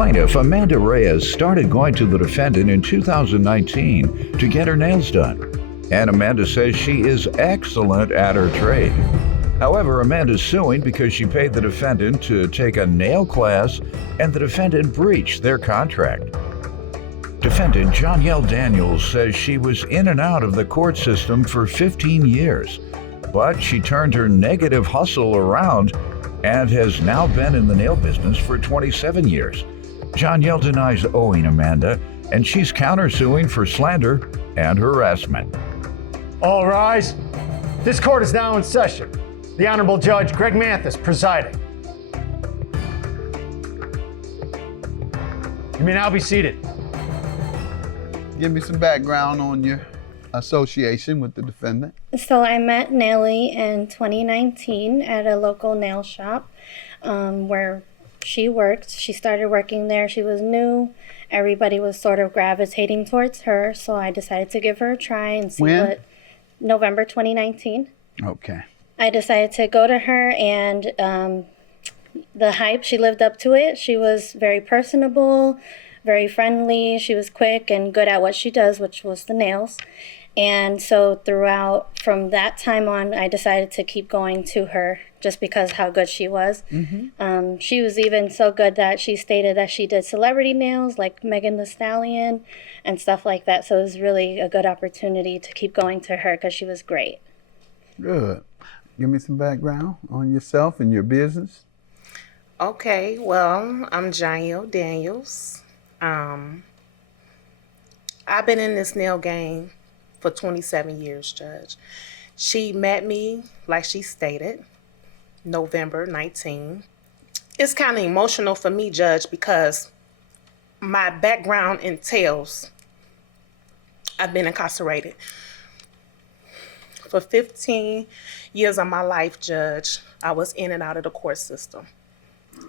Plaintiff Amanda Reyes started going to the defendant in 2019 to get her nails done. And Amanda says she is excellent at her trade. However, Amanda's suing because she paid the defendant to take a nail class and the defendant breached their contract. Defendant Johnyelle Daniels says she was in and out of the court system for 15 years, but she turned her negative hustle around and has now been in the nail business for 27 years. Johnyelle denies owing Amanda, and she's countersuing for slander and harassment. All rise. This court is now in session. The Honorable Judge Greg Mathis presiding. You may now be seated. Give me some background on your association with the defendant. So I met Nellie in 2019 at a local nail shop where she worked. She started working there. She was new. Everybody was sort of gravitating towards her, so I decided to give her a try and see what. November 2019. Okay. I decided to go to her, and the hype, she lived up to it. She was very personable, very friendly. She was quick and good at what she does, which was the nails. And so throughout, from that time on, I decided to keep going to her just because how good she was. Mm-hmm. She was even so good that she stated that she did celebrity nails like Megan Thee Stallion and stuff like that. So it was really a good opportunity to keep going to her because she was great. Good. Give me some background on yourself and your business. Okay, well, I'm Johnyelle Daniels. I've been in this nail game for 27 years, Judge. She met me, like she stated, November 19. It's kind of emotional for me, Judge, because my background entails I've been incarcerated. For 15 years of my life, Judge, I was in and out of the court system.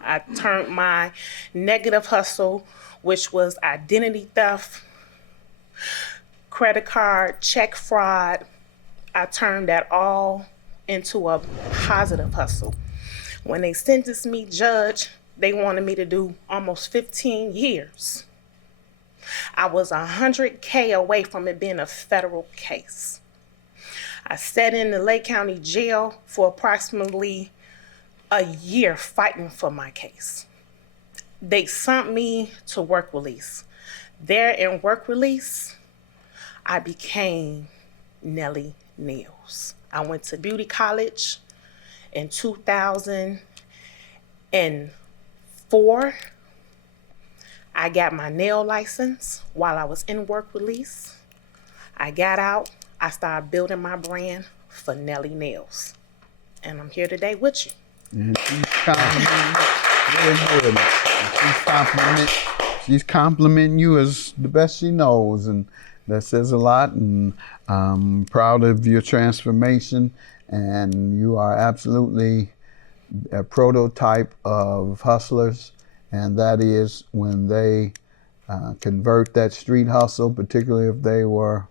I turned my negative hustle, which was identity theft, credit card, check fraud, I turned that all into a positive hustle. When they sentenced me, Judge, they wanted me to do almost 15 years. I was $100K away from it being a federal case. I sat in the Lake County Jail for approximately a year fighting for my case. They sent me to work release. There in work release, I became Nellie Nails. I went to beauty college in 2004. I got my nail license while I was in work release. I got out, I started building my brand for Nellie Nails. And I'm here today with you. And she's complimenting you as the best she knows, and that says a lot. And I'm proud of your transformation, and you are absolutely a prototype of hustlers, and that is when they convert that street hustle, particularly if they were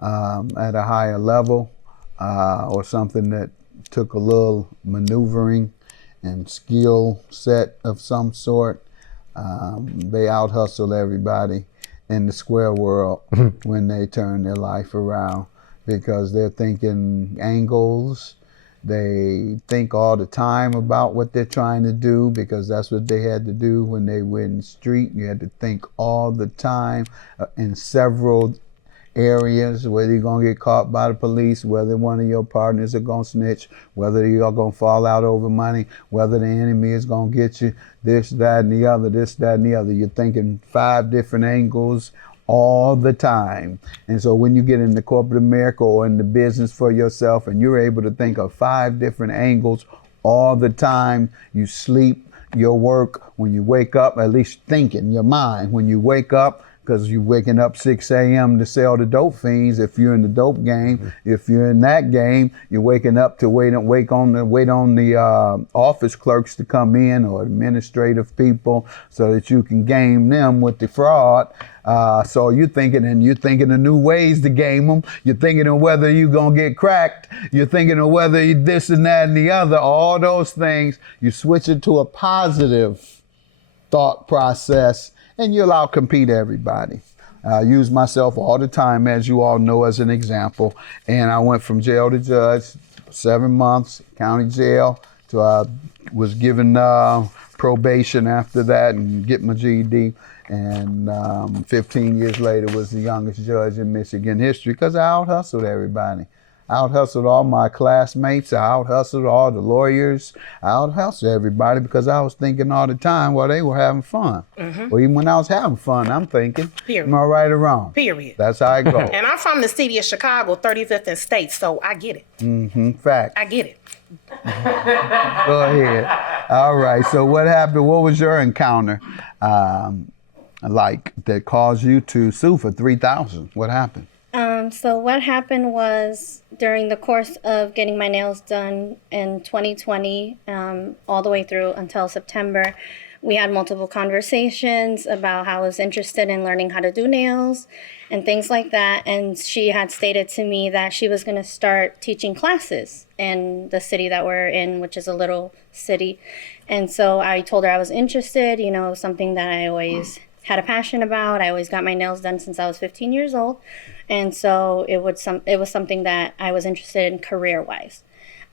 at a higher level or something that took a little maneuvering and skill set of some sort. They out hustle everybody in the square world when they turn their life around, because they're thinking angles. They think all the time about what they're trying to do, because that's what they had to do when they were in the street. You had to think all the time in several areas, whether you're gonna get caught by the police, whether one of your partners are gonna snitch, whether you're gonna fall out over money, whether the enemy is gonna get you, this, that, and the other, this, that, and the other. You're thinking 5 different angles all the time. And so when you get into corporate America or in the business for yourself and you're able to think of 5 different angles all the time, you sleep, your work, when you wake up, at least thinking, your mind, when you wake up, because you're waking up 6 a.m. to sell the dope fiends. If you're in the dope game, if you're in that game, you're waking up to wait on the office clerks to come in, or administrative people, so that you can game them with the fraud. So you're thinking of new ways to game them. You're thinking of whether you're gonna get cracked. You're thinking of whether you this and that and the other. All those things, you switch it to a positive thought process, and you'll outcompete everybody. I use myself all the time, as you all know, as an example. And I went from jail to judge, 7 months, county jail, to I was given probation after that and get my GED. And 15 years later was the youngest judge in Michigan history because I out-hustled everybody. I out-hustled all my classmates. I out-hustled all the lawyers. I out-hustled everybody because I was thinking all the time while they were having fun. Well, even when I was having fun, I'm thinking, Period. am I right or wrong? Period. That's how I go. And I'm from the city of Chicago, 35th and State, so I get it. Fact. I get it. Go ahead. All right. So what happened? What was your encounter like that caused you to sue for $3,000? What happened? So what happened was during the course of getting my nails done in 2020, all the way through until September, we had multiple conversations about how I was interested in learning how to do nails and things like that. And she had stated to me that she was going to start teaching classes in the city that we're in, which is a little city. And so I told her I was interested, you know, something that I always had a passion about. I always got my nails done since I was 15 years old. And so it was something that I was interested in career-wise.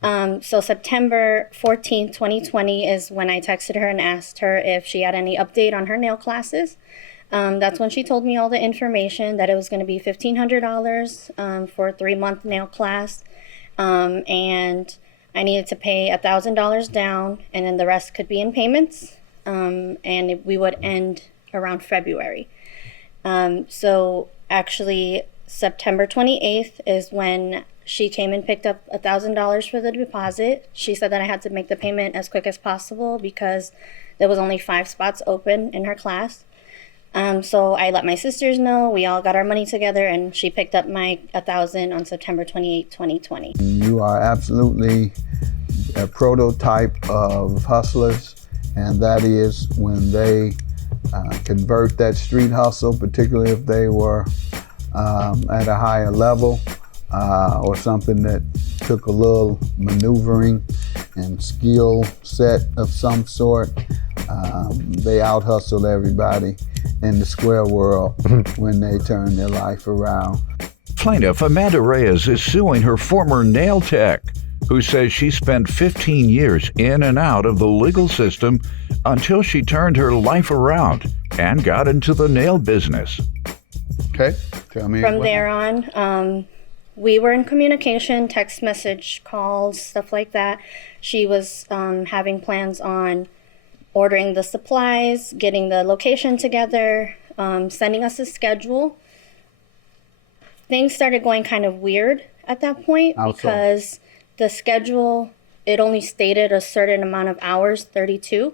So September 14th, 2020 is when I texted her and asked her if she had any update on her nail classes. That's when she told me all the information, that it was going to be $1,500 for a 3-month nail class. And I needed to pay $1,000 down, and then the rest could be in payments. And we would end around February. So actually, September 28th is when she came and picked up $1,000 for the deposit. She said that I had to make the payment as quick as possible because there was only 5 spots open in her class. So I let my sisters know. We all got our money together, and she picked up my $1,000 on September 28th, 2020. You are absolutely a prototype of hustlers, and that is when they convert that street hustle, particularly if they were at a higher level or something that took a little maneuvering and skill set of some sort. They out-hustled everybody in the square world when they turned their life around. Plaintiff Amanda Reyes is suing her former nail tech, who says she spent 15 years in and out of the legal system until she turned her life around and got into the nail business. Okay, tell me. From there on, we were in communication, text message, calls, stuff like that. She was having plans on ordering the supplies, getting the location together, sending us a schedule. Things started going kind of weird at that point because the schedule, it only stated a certain amount of hours, 32.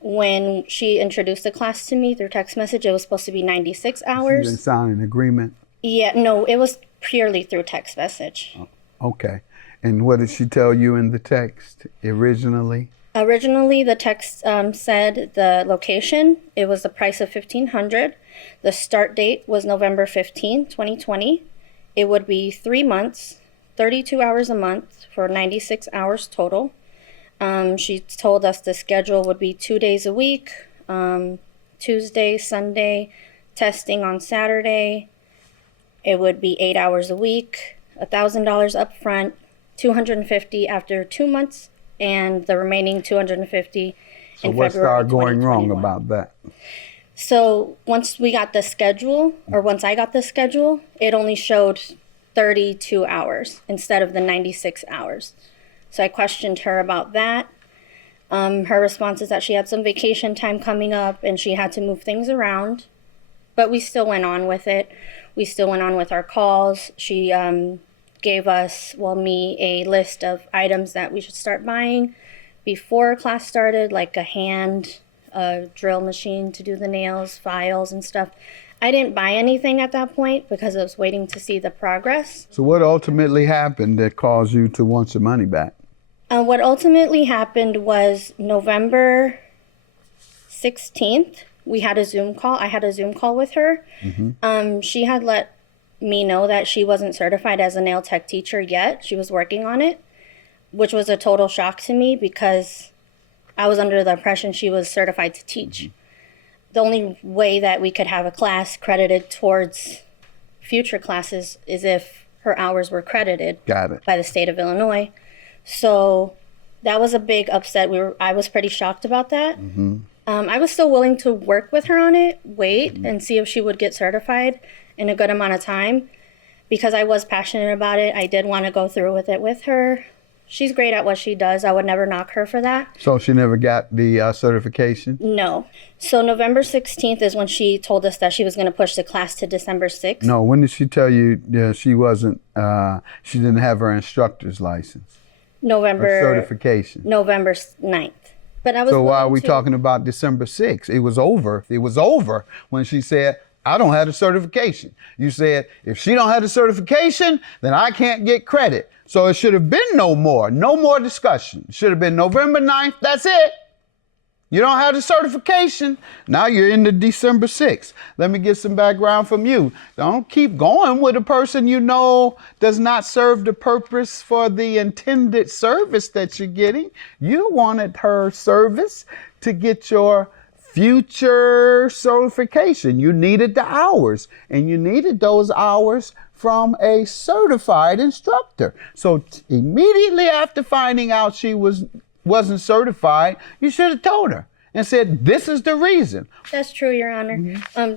When she introduced the class to me through text message, it was supposed to be 96 hours. You didn't sign an agreement? Yeah, no, it was purely through text message. Okay. And what did she tell you in the text originally? Originally, the text said the location. It was the price of $1,500. The start date was November 15, 2020. It would be 3 months, 32 hours a month for 96 hours total. She told us the schedule would be 2 days a week, Tuesday, Sunday, testing on Saturday. It would be 8 hours a week, $1,000 up front, $250 after 2 months, and the remaining $250 in February. So what started going wrong about that? So once I got the schedule, it only showed 32 hours instead of the 96 hours. So I questioned her about that. Her response is that she had some vacation time coming up and she had to move things around. But we still went on with it. We still went on with our calls. She gave us, me, a list of items that we should start buying before class started, like a drill machine to do the nails, files and stuff. I didn't buy anything at that point because I was waiting to see the progress. So what ultimately happened that caused you to want your money back? What ultimately happened was November 16th, we had a Zoom call. I had a Zoom call with her. Mm-hmm. She had let me know that she wasn't certified as a nail tech teacher yet. She was working on it, which was a total shock to me because I was under the impression she was certified to teach. the only way that we could have a class credited towards future classes is if her hours were credited Got it. by the state of Illinois. So that was a big upset. I was pretty shocked about that. I was still willing to work with her on it, wait and see if she would get certified in a good amount of time, because I was passionate about it. I did want to go through with it with her. She's great at what she does. I would never knock her for that. So she never got the certification? No. So November 16th is when she told us that she was going to push the class to December 6th. No, when did she tell you she wasn't, she didn't have her instructor's license? Her certification? November 9th. But I was So why are willing we to- talking about December 6th? It was over. It was over when she said, I don't have the certification. You said, if she don't have the certification, then I can't get credit. So it should have been no more discussion. It should have been November 9th, that's it. You don't have the certification. Now you're into December 6th. Let me get some background from you. Don't keep going with a person you know does not serve the purpose for the intended service that you're getting. You wanted her service to get your future certification. You needed the hours, and you needed those hours from a certified instructor. So immediately after finding out she wasn't certified, you should have told her and said, this is the reason. That's true, Your Honor.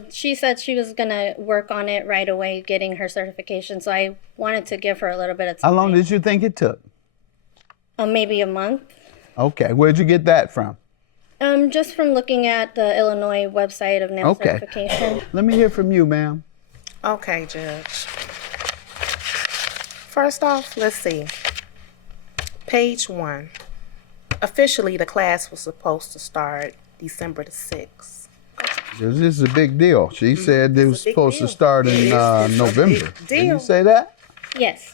She said she was going to work on it right away, getting her certification. So I wanted to give her a little bit of time. How long did you think it took? Maybe a month. Okay, where'd you get that from? Just from looking at the Illinois website of nail certification. Let me hear from you, ma'am. Okay, Judge. First off, let's see. Page 1. Officially, the class was supposed to start December the 6th. This is a big deal. She said it was It's a big supposed to deal. start in It's a November. big Did you deal. say that? Yes.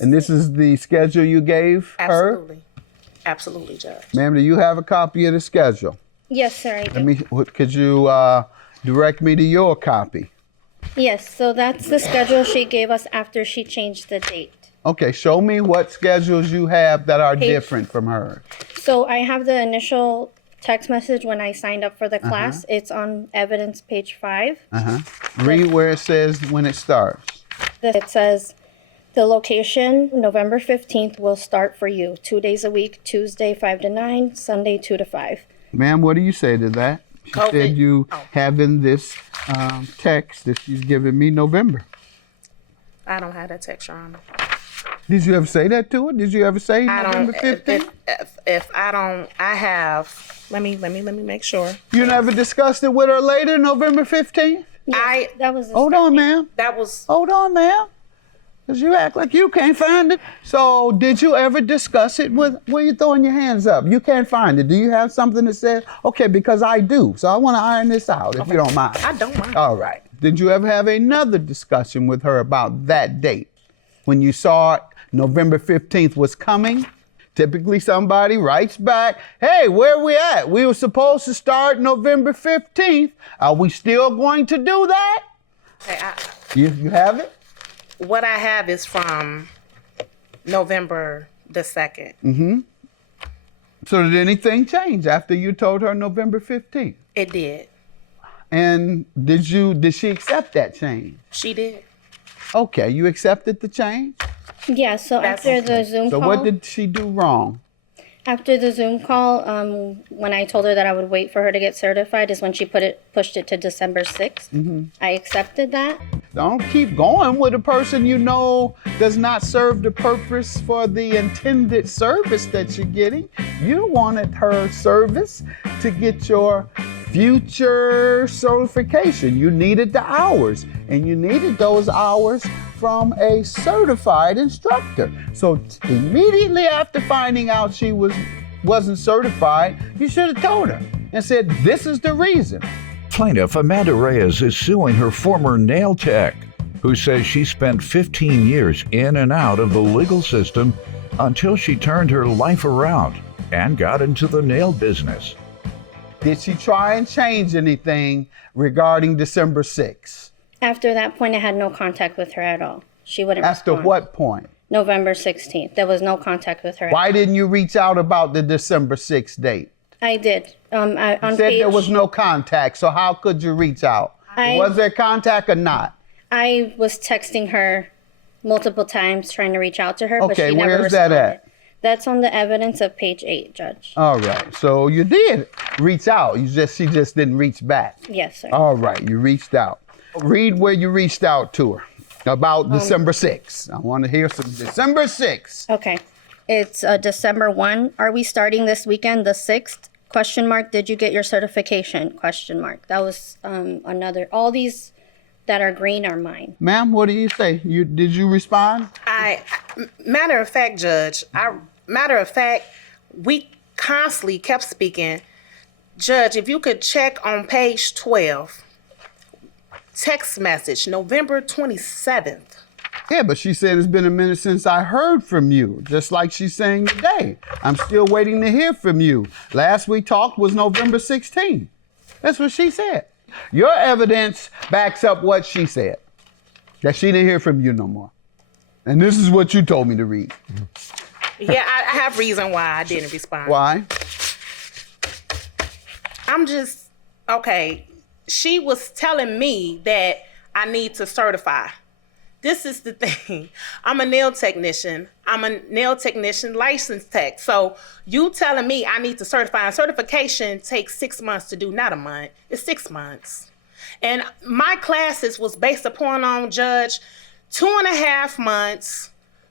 And this is the schedule you gave her? Absolutely. Absolutely, Judge. Ma'am, do you have a copy of the schedule? Yes, sir, I do. Could you direct me to your copy? Yes, so that's the schedule she gave us after she changed the date. Okay, show me what schedules you have that are Page- different from hers. So I have the initial text message when I signed up for the class. It's on evidence page 5. Read where it says when it starts. It says, the location, November 15th, will start for you. 2 days a week, Tuesday 5 to 9, Sunday 2 to 5. Ma'am, what do you say to that? She COVID. said you have in this text that she's giving me November. I don't have that text, Your Honor. Did you ever say that to her? Did you ever say I November don't. 15th? If I don't, I have. Let me make sure. You never discussed it with her later, November 15th? That was the Hold start on, date. ma'am. That was. Hold on, ma'am. Because you act like you can't find it. So did you ever discuss it with, where you throwing your hands up? You can't find it. Do you have something that says, okay, because I do. So I want to iron this out, if you don't mind. I don't mind. All right. Did you ever have another discussion with her about that date? When you saw November 15th was coming, typically somebody writes back, hey, where we at? We were supposed to start November 15th. Are we still going to do that? Okay, You have it? what I have is from November the 2nd. So did anything change after you told her November 15th? It did. And did she accept that change? She did. Okay, you accepted the change? Yeah, so That's after okay. the Zoom So call, what did she do wrong? after the Zoom call, when I told her that I would wait for her to get certified is when she pushed it to December 6th. I accepted that. Don't keep going with a person you know does not serve the purpose for the intended service that you're getting. You wanted her service to get your future certification. You needed the hours, and you needed those hours from a certified instructor. So immediately after finding out she wasn't certified, you should have told her and said, this is the reason. Plaintiff Amanda Reyes is suing her former nail tech, who says she spent 15 years in and out of the legal system until she turned her life around and got into the nail business. Did she try and change anything regarding December 6th? After that point, I had no contact with her at all. She wouldn't After respond. what point? November 16th. There was no contact with her. Why didn't you reach out about the December 6th date? I did. On Said page, there was no contact, so how could you reach out? Was there contact or not? I was texting her multiple times trying to reach out to her, but Okay, she never where's responded. that at? That's on the evidence of page 8, Judge. All right, so you did reach out. She just didn't reach back. Yes, sir. All right, you reached out. Read where you reached out to her about December 6th. I want to hear some December 6th. Okay. It's December 1. Are we starting this weekend, the 6th? Question mark. Did you get your certification? Question mark. That was another. All these that are green are mine. Ma'am, what do you say? Did you respond? Matter of fact, Judge, we constantly kept speaking. Judge, if you could check on page 12, text message, November 27th. Yeah, but she said it's been a minute since I heard from you, just like she's saying today. I'm still waiting to hear from you. Last we talked was November 16th. That's what she said. Your evidence backs up what she said, that she didn't hear from you no more. And this is what you told me to read. Yeah, I have reason why I didn't respond. Why? Okay, she was telling me that I need to certify. This is the thing. I'm a nail technician. I'm a nail technician license tech. So you telling me I need to certify. And certification takes 6 months to do, not a month. It's 6 months. And my classes was based upon, Judge, 2.5 months,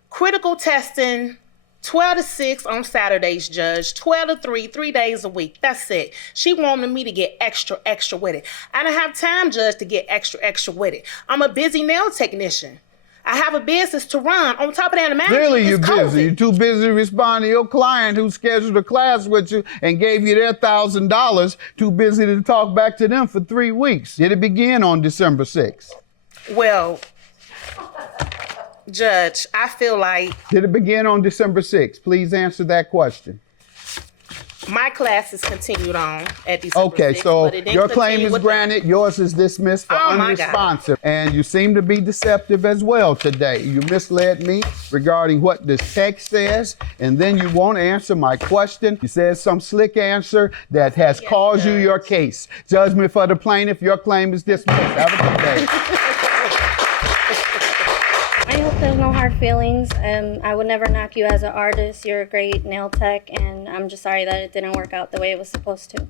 critical testing, 12 to 6 on Saturdays, Judge, 12 to 3, 3 days a week. That's it. She wanted me to get extra with it. I don't have time, Judge, to get extra with it. I'm a busy nail technician. I have a business to run. On top of that, imagine Clearly you're it's busy. COVID. You're too busy to respond to your client who scheduled a class with you and gave you their $1,000, too busy to talk back to them for 3 weeks. Did it begin on December 6th? Well, Judge, I feel like Did it begin on December 6th? Please answer that question. my classes continued on at December Okay, 6th, so but it didn't your claim continue is with granted, yours is dismissed for Oh, my God. unresponsive. And you seem to be deceptive as well today. You misled me regarding what this text says, and then you won't answer my question. You said some slick answer that has caused you your case. Judgment for the plaintiff, your claim is dismissed. Have a good day. I hope there's no hard feelings. I would never knock you as an artist. You're a great nail tech, and I'm just sorry that it didn't work out the way it was supposed to.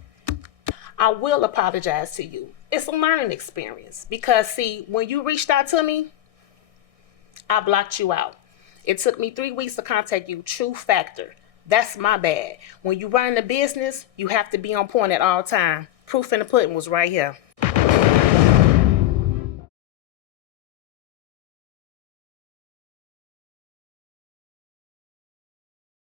I will apologize to you. It's a learning experience because, see, when you reached out to me, I blocked you out. It took me 3 weeks to contact you. True factor. That's my bad. When you run the business, you have to be on point at all time. Proof in the pudding was right here.